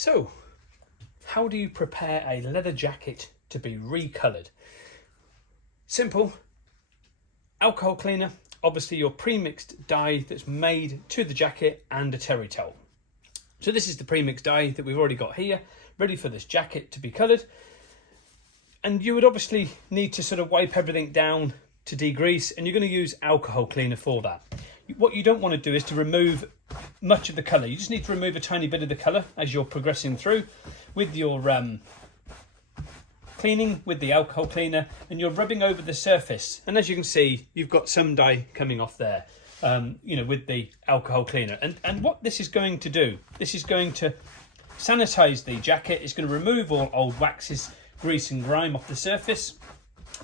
So, how do you prepare a leather jacket to be recoloured? Simple. Alcohol cleaner, obviously your pre-mixed dye that's made to the jacket, and a terry towel. So this is the pre-mixed dye that we've already got here, ready for this jacket to be coloured. And you would obviously need to sort of wipe everything down to degrease, and you're going to use alcohol cleaner for that. What you don't want to do is to remove much of the colour. You just need to remove a tiny bit of the colour as you're progressing through with your cleaning with the alcohol cleaner, and you're rubbing over the surface. And as you can see, you've got some dye coming off there, with the alcohol cleaner. And what this is going to do, this is going to sanitise the jacket. It's going to remove all old waxes, grease and grime off the surface,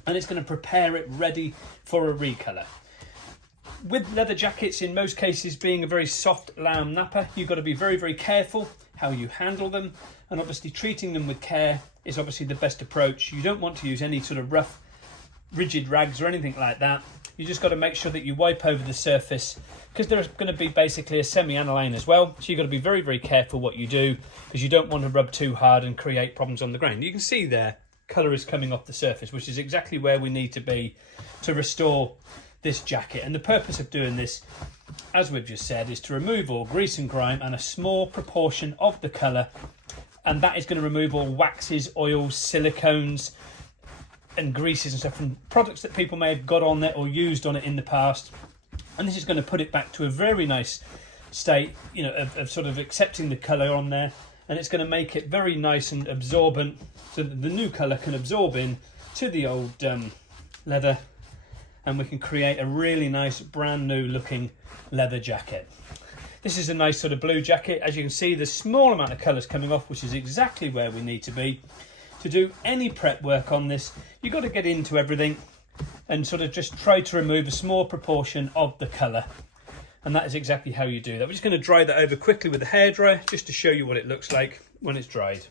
and it's going to prepare it ready for a recolour. With leather jackets, in most cases being a very soft lamb nappa, you've got to be very, very careful how you handle them, and obviously treating them with care is obviously the best approach. You don't want to use any sort of rough, rigid rags or anything like that. You just got to make sure that you wipe over the surface, because there's going to be basically a semi-aniline as well, so you've got to be very, very careful what you do, because you don't want to rub too hard and create problems on the grain. You can see there, colour is coming off the surface, which is exactly where we need to be to restore this jacket. And the purpose of doing this, as we've just said, is to remove all grease and grime and a small proportion of the colour, and that is going to remove all waxes, oils, silicones and greases and stuff from products that people may have got on it or used on it in the past. And this is going to put it back to a very nice state, of sort of accepting the colour on there, and it's going to make it very nice and absorbent, so that the new colour can absorb in to the old leather, and we can create a really nice brand new looking leather jacket. This is a nice sort of blue jacket. As you can see, the small amount of colours coming off, which is exactly where we need to be. To do any prep work on this, you've got to get into everything and sort of just try to remove a small proportion of the colour. And that is exactly how you do that. We're just going to dry that over quickly with a hairdryer, just to show you what it looks like when it's dried.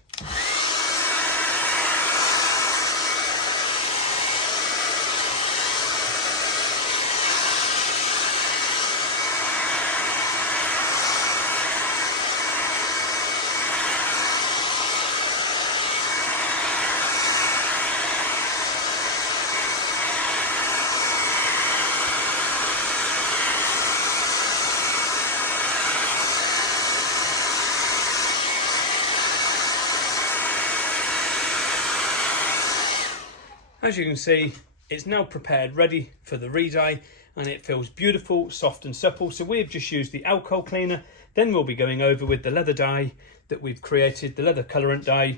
As you can see, it's now prepared, ready for the re-dye, and it feels beautiful, soft and supple. So we've just used the alcohol cleaner, then we'll be going over with the leather dye that we've created, the leather colorant dye,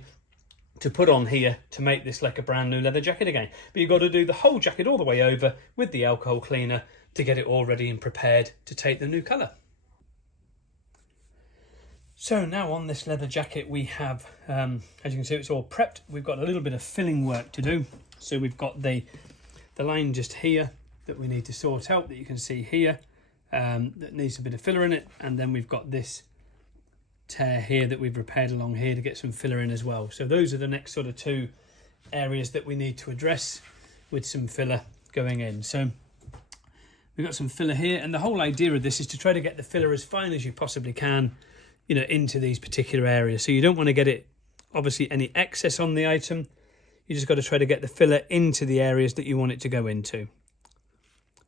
to put on here to make this like a brand new leather jacket again. But you've got to do the whole jacket all the way over with the alcohol cleaner to get it all ready and prepared to take the new colour. So now on this leather jacket we have, as you can see, it's all prepped. We've got a little bit of filling work to do. So we've got the line just here that we need to sort out, that you can see here, that needs a bit of filler in it. And then we've got this tear here that we've repaired along here to get some filler in as well. So those are the next sort of two areas that we need to address with some filler going in. So we've got some filler here, and the whole idea of this is to try to get the filler as fine as you possibly can, into these particular areas. So you don't want to get it, obviously, any excess on the item. You just got to try to get the filler into the areas that you want it to go into.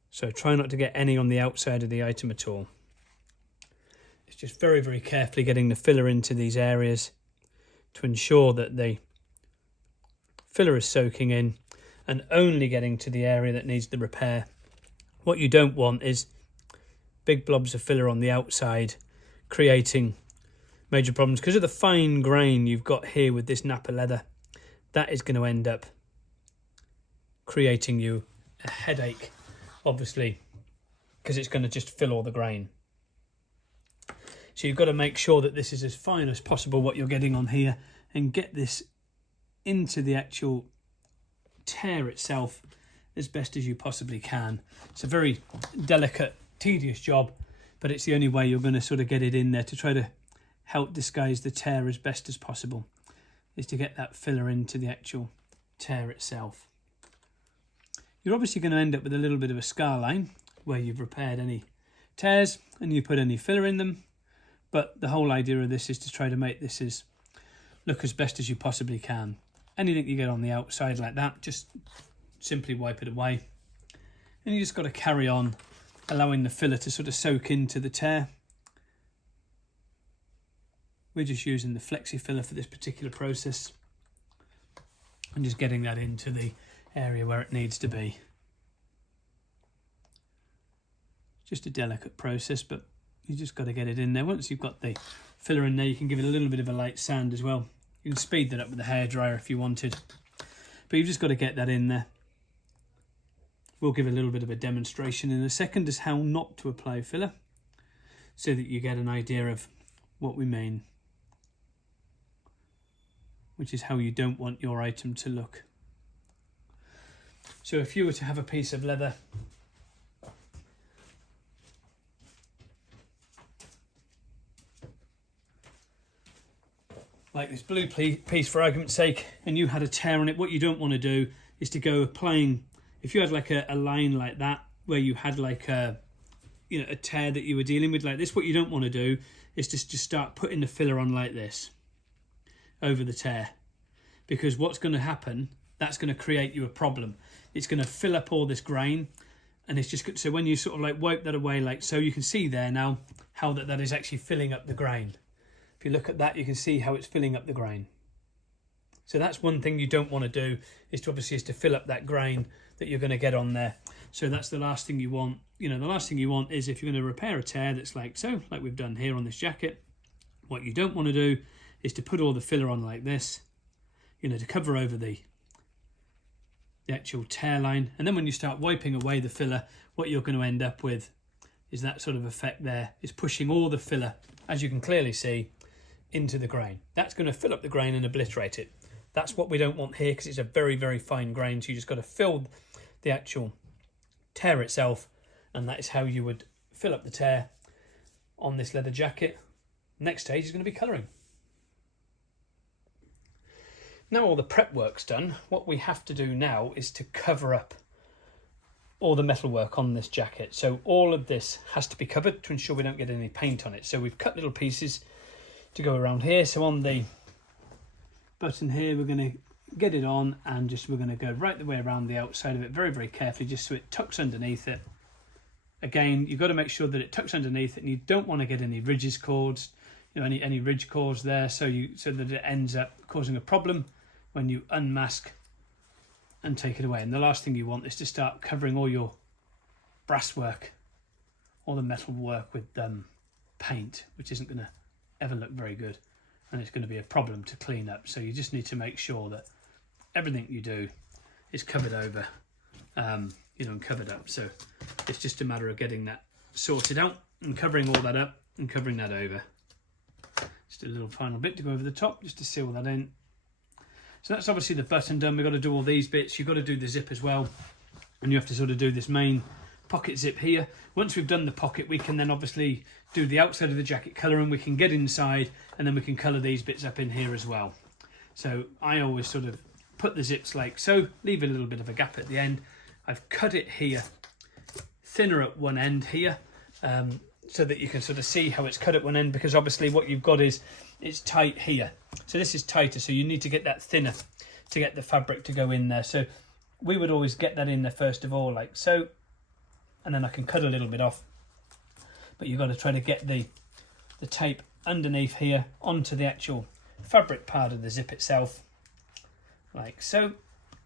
So try not to get any on the outside of the item at all. It's just very, very carefully getting the filler into these areas to ensure that the filler is soaking in and only getting to the area that needs the repair. What you don't want is big blobs of filler on the outside creating major problems, because of the fine grain you've got here with this nappa leather. That is going to end up creating you a headache, obviously, because it's going to just fill all the grain. So you've got to make sure that this is as fine as possible, what you're getting on here, and get this into the actual tear itself as best as you possibly can. It's a very delicate, tedious job, but it's the only way you're going to sort of get it in there to try to help disguise the tear as best as possible, is to get that filler into the actual tear itself. You're obviously going to end up with a little bit of a scar line where you've repaired any tears and you put any filler in them, but the whole idea of this is to try to make this as look as best as you possibly can. Anything you get on the outside like that, just simply wipe it away. And you just got to carry on allowing the filler to sort of soak into the tear. We're just using the flexi filler for this particular process and just getting that into the area where it needs to be. Just a delicate process, but you just got to get it in there. Once you've got the filler in there, you can give it a little bit of a light sand as well. You can speed that up with a hairdryer if you wanted, but you've just got to get that in there. We'll give a little bit of a demonstration in a second as how not to apply filler, so that you get an idea of what we mean, which is how you don't want your item to look. So if you were to have a piece of leather like this blue piece for argument's sake, and you had a tear on it, what you don't want to do is to go applying, if you had like a line like that where you had like a tear that you were dealing with like this, what you don't want to do is just start putting the filler on like this over the tear, because what's going to happen, that's going to create you a problem. It's going to fill up all this grain, and it's just, so when you sort of like wipe that away like so, you can see there now how that is actually filling up the grain. If you look at that, you can see how it's filling up the grain. So that's one thing you don't want to do, is to fill up that grain that you're going to get on there. So that's the last thing you want. The last thing you want is, if you're going to repair a tear that's like so, like we've done here on this jacket, what you don't want to do is to put all the filler on like this, to cover over the actual tear line. And then when you start wiping away the filler, what you're going to end up with is that sort of effect there, is pushing all the filler, as you can clearly see, into the grain. That's going to fill up the grain and obliterate it. That's what we don't want here, because it's a very, very fine grain. So you just got to fill the actual tear itself, and that is how you would fill up the tear on this leather jacket. Next stage is going to be colouring. Now all the prep work's done, what we have to do now is to cover up all the metalwork on this jacket. So all of this has to be covered to ensure we don't get any paint on it. So we've cut little pieces to go around here. So on the button here, we're going to get it on, and we're going to go right the way around the outside of it very, very carefully, just so it tucks underneath it. Again, you've got to make sure that it tucks underneath it, and you don't want to get any ridges caused, any ridge cores there, so that it ends up causing a problem when you unmask and take it away. And the last thing you want is to start covering all your brass work, all the metal work with paint, which isn't going to ever look very good, and it's going to be a problem to clean up. So you just need to make sure that everything you do is covered over, and covered up. So it's just a matter of getting that sorted out and covering all that up and covering that over. Just a little final bit to go over the top, just to seal that in. So that's obviously the button done. We've got to do all these bits. You've got to do the zip as well, and you have to sort of do this main pocket zip here. Once we've done the pocket, we can then obviously do the outside of the jacket colouring. We can get inside, and then we can colour these bits up in here as well. So I always sort of put the zips like so, leave a little bit of a gap at the end. I've cut it here thinner at one end here, so that you can sort of see how it's cut at one end, because obviously what you've got is it's tight here. So this is tighter, so you need to get that thinner to get the fabric to go in there. So we would always get that in there first of all, like so, and then I can cut a little bit off. But you've got to try to get the tape underneath here onto the actual fabric part of the zip itself, like so,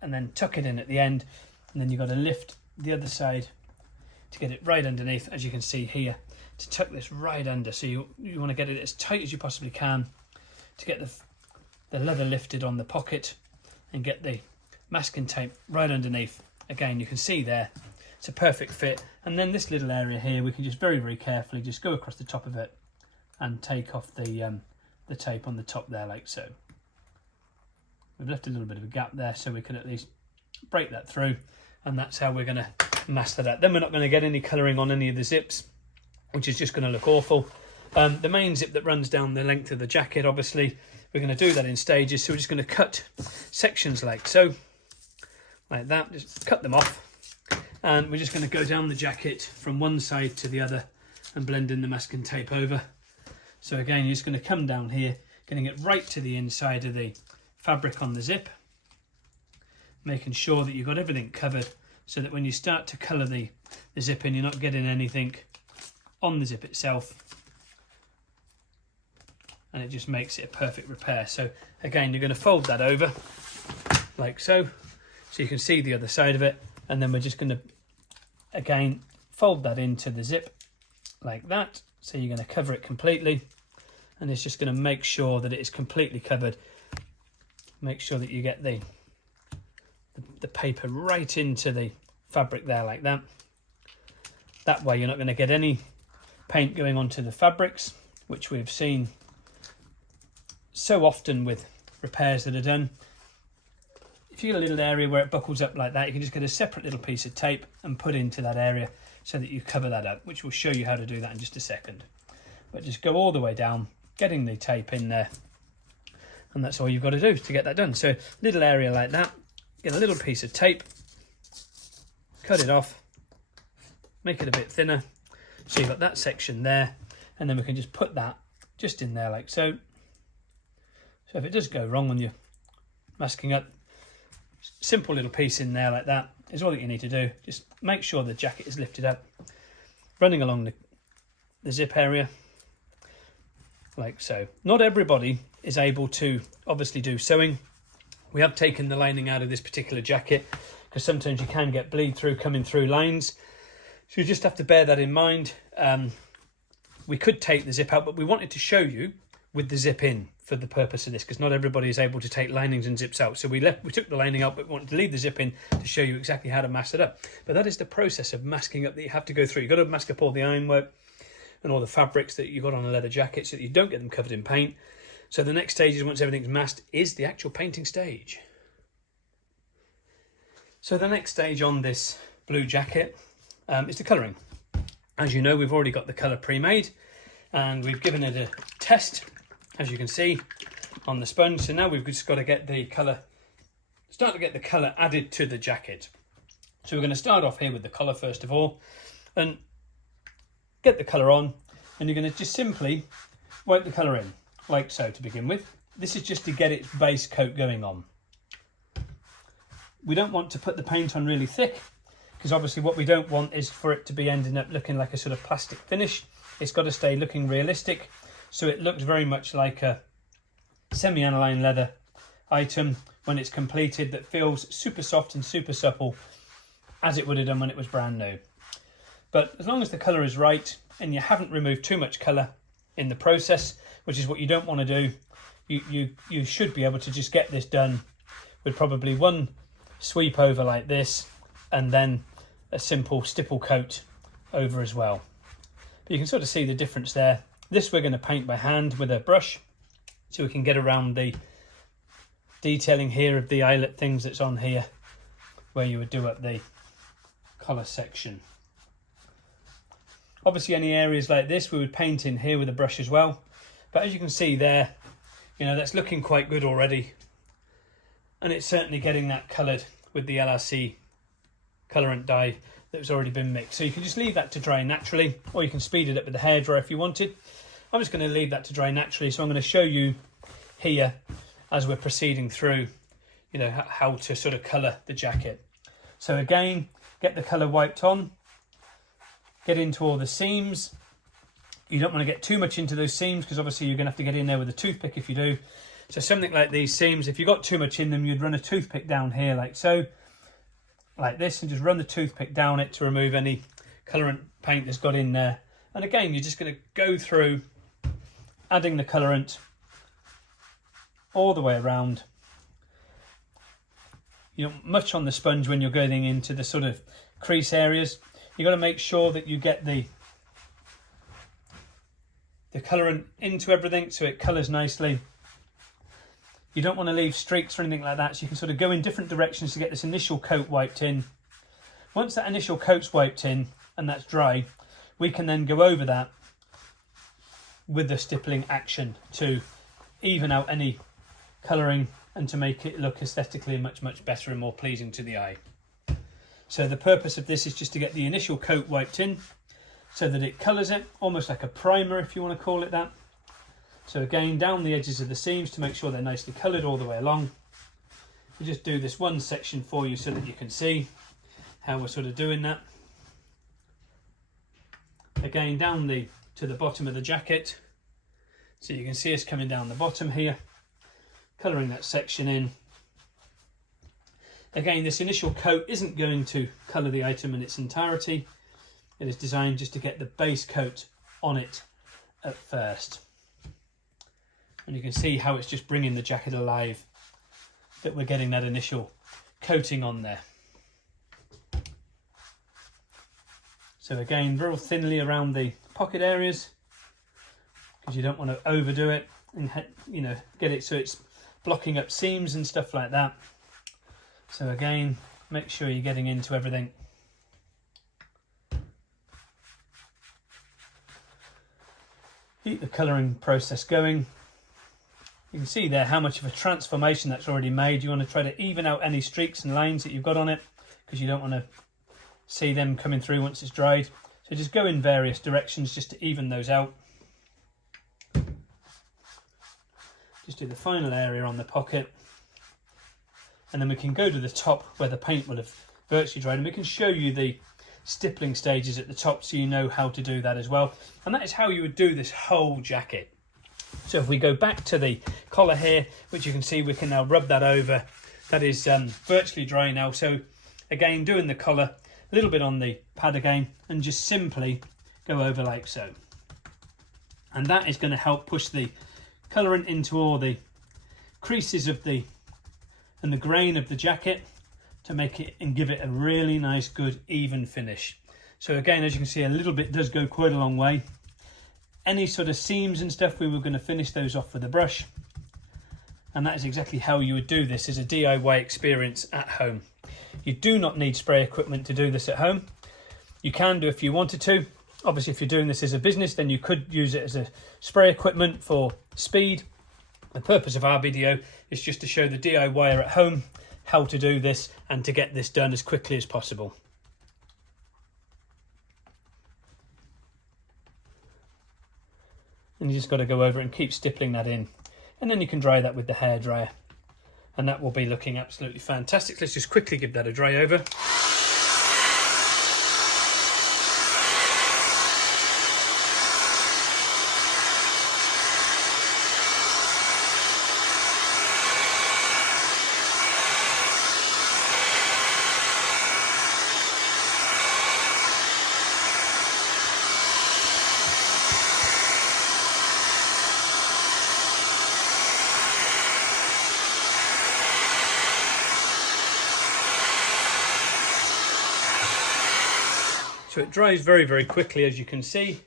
and then tuck it in at the end, and then you've got to lift the other side to get it right underneath, as you can see here, to tuck this right under. So you want to get it as tight as you possibly can to get the leather lifted on the pocket and get the masking tape right underneath. Again, you can see there it's a perfect fit. And then this little area here, we can just very, very carefully just go across the top of it and take off the tape on the top there, like so. We've left a little bit of a gap there, so we can at least break that through, and that's how we're going to mask that out. Then we're not going to get any colouring on any of the zips, which is just going to look awful. The main zip that runs down the length of the jacket, obviously, we're going to do that in stages. So we're just going to cut sections like so, like that, just cut them off. And we're just going to go down the jacket from one side to the other and blend in the masking tape over. So again, you're just going to come down here. getting it right to the inside of the fabric on the zip, making sure that you've got everything covered so that when you start to colour the zip in, you're not getting anything on the zip itself, and it just makes it a perfect repair. So again, you're going to fold that over like so you can see the other side of it, and then we're just going to again fold that into the zip like that. So you're going to cover it completely, and it's just going to make sure that it is completely covered. Make sure that you get the paper right into the fabric there like that. That way you're not going to get any paint going onto the fabrics, which we've seen so often with repairs that are done. If you get a little area where it buckles up like that, you can just get a separate little piece of tape and put into that area so that you cover that up, which will show you how to do that in just a second. But just go all the way down, getting the tape in there, and that's all you've got to do to get that done. So little area like that, get a little piece of tape, cut it off, make it a bit thinner, so you've got that section there, and then we can just put that just in there like so. So if it does go wrong when you're masking up, simple little piece in there like that is all that you need to do. Just make sure the jacket is lifted up, running along the zip area like so. Not everybody is able to obviously do sewing. We have taken the lining out of this particular jacket because sometimes you can get bleed through coming through lines, so you just have to bear that in mind. We could take the zip out, but we wanted to show you with the zip in for the purpose of this, because not everybody is able to take linings and zips out. So we took the lining out, but we wanted to leave the zip in to show you exactly how to mask it up. But that is the process of masking up that you have to go through. You've got to mask up all the ironwork and all the fabrics that you've got on a leather jacket so that you don't get them covered in paint. So the next stage is, once everything's masked, is the actual painting stage. So the next stage on this blue jacket is the colouring. As you know, we've already got the colour pre-made, and we've given it a test, as you can see, on the sponge. So now we've just got to get the colour, start to get the colour added to the jacket. So we're going to start off here with the collar first of all, and get the colour on, and you're going to just simply wipe the colour in, like so, to begin with. This is just to get its base coat going on. We don't want to put the paint on really thick, because obviously what we don't want is for it to be ending up looking like a sort of plastic finish. It's got to stay looking realistic, so it looks very much like a semi-aniline leather item when it's completed, that feels super soft and super supple, as it would have done when it was brand new. But as long as the colour is right and you haven't removed too much colour in the process, which is what you don't want to do, you should be able to just get this done with probably one sweep over like this, and then a simple stipple coat over as well. But you can sort of see the difference there. This we're going to paint by hand with a brush, so we can get around the detailing here of the eyelet things that's on here, where you would do up the collar section. Obviously any areas like this we would paint in here with a brush as well, but as you can see there, you know, that's looking quite good already, and it's certainly getting that coloured with the LRC colourant dye that's already been mixed. So you can just leave that to dry naturally, or you can speed it up with the hairdryer if you wanted. I'm just going to leave that to dry naturally, so I'm going to show you here as we're proceeding through, you know, how to sort of colour the jacket. So again, get the colour wiped on, get into all the seams. You don't want to get too much into those seams, because obviously you're going to have to get in there with a toothpick if you do. So something like these seams, if you got too much in them, you'd run a toothpick down here like so, like this, and just run the toothpick down it to remove any colourant paint that's got in there. And again, you're just going to go through adding the colourant all the way around. You don't much on the sponge when you're going into the sort of crease areas. You've got to make sure that you get the colourant into everything so it colours nicely. You don't want to leave streaks or anything like that, so you can sort of go in different directions to get this initial coat wiped in. Once that initial coat's wiped in and that's dry, we can then go over that with the stippling action to even out any colouring and to make it look aesthetically much better and more pleasing to the eye. So the purpose of this is just to get the initial coat wiped in so that it colours it, almost like a primer if you want to call it that. So again, down the edges of the seams to make sure they're nicely coloured all the way along. We just do this one section for you so that you can see how we're sort of doing that. Again, down to the bottom of the jacket. So you can see us coming down the bottom here, colouring that section in. Again, this initial coat isn't going to colour the item in its entirety. It is designed just to get the base coat on it at first. And you can see how it's just bringing the jacket alive, that we're getting that initial coating on there. So again, real thinly around the pocket areas, because you don't want to overdo it and get it so it's blocking up seams and stuff like that. So again, make sure you're getting into everything. Keep the colouring process going. You can see there how much of a transformation that's already made. You want to try to even out any streaks and lines that you've got on it, because you don't want to see them coming through once it's dried. So just go in various directions just to even those out. Just do the final area on the pocket, and then we can go to the top where the paint will have virtually dried, and we can show you the stippling stages at the top so you know how to do that as well. And that is how you would do this whole jacket. So if we go back to the collar here, which you can see we can now rub that over, that is virtually dry now. So again, doing the collar, a little bit on the pad again, and just simply go over like so. And that is going to help push the colouring into all the creases of the grain of the jacket to make it and give it a really nice, good, even finish. So again, as you can see, a little bit does go quite a long way. Any sort of seams and stuff, we were going to finish those off with a brush. And that is exactly how you would do this as a DIY experience at home. You do not need spray equipment to do this at home. You can do if you wanted to. Obviously, if you're doing this as a business, then you could use it as a spray equipment for speed. The purpose of our video is just to show the DIYer at home how to do this and to get this done as quickly as possible. And you just got to go over and keep stippling that in, and then you can dry that with the hairdryer, and that will be looking absolutely fantastic. Let's just quickly give that a dry over. So it dries very, very quickly, as you can see.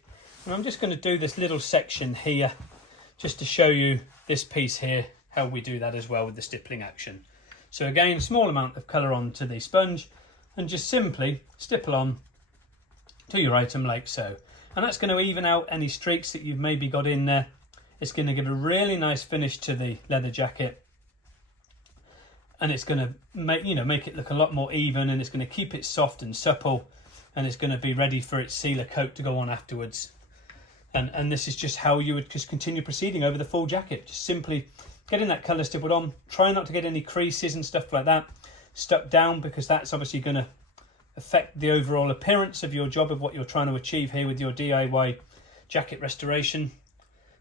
And I'm just going to do this little section here just to show you this piece here, how we do that as well with the stippling action. So again, small amount of colour onto the sponge and just simply stipple on to your item like so. And that's going to even out any streaks that you've maybe got in there. It's going to give a really nice finish to the leather jacket. And it's going to make it look a lot more even, and it's going to keep it soft and supple. And it's going to be ready for its sealer coat to go on afterwards. And this is just how you would just continue proceeding over the full jacket. Just simply getting that colour stippled on. Try not to get any creases and stuff like that stuck down, because that's obviously going to affect the overall appearance of your job, of what you're trying to achieve here with your DIY jacket restoration.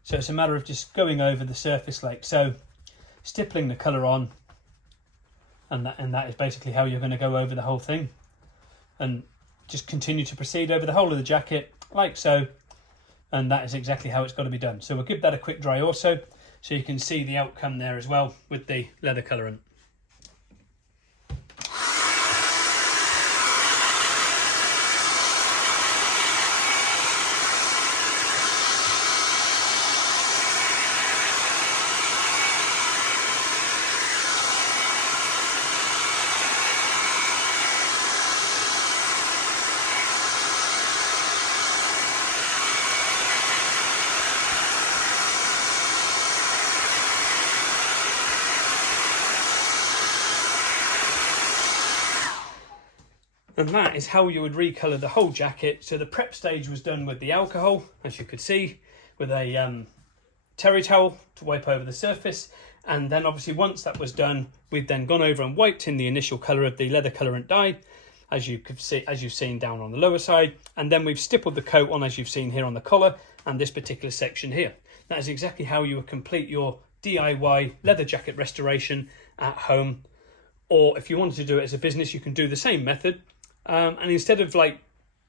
So it's a matter of just going over the surface like so, stippling the colour on, and that is basically how you're going to go over the whole thing. And just continue to proceed over the whole of the jacket like so, and that is exactly how it's got to be done. So we'll give that a quick dry also, so you can see the outcome there as well with the leather colourant. And that is how you would recolour the whole jacket. So the prep stage was done with the alcohol, as you could see, with a terry towel to wipe over the surface. And then obviously once that was done, we've then gone over and wiped in the initial colour of the leather colorant dye, as you could see, as you've seen down on the lower side. And then we've stippled the coat on, as you've seen here on the collar and this particular section here. That is exactly how you would complete your DIY leather jacket restoration at home. Or if you wanted to do it as a business, you can do the same method. And instead of like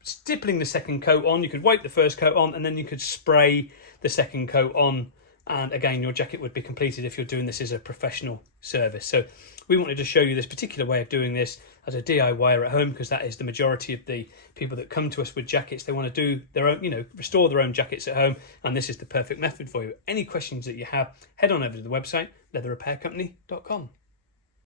stippling the second coat on, you could wipe the first coat on and then you could spray the second coat on. And again, your jacket would be completed if you're doing this as a professional service. So we wanted to show you this particular way of doing this as a DIYer at home, because that is the majority of the people that come to us with jackets. They want to do their own, restore their own jackets at home. And this is the perfect method for you. Any questions that you have, head on over to the website, leatherrepaircompany.com.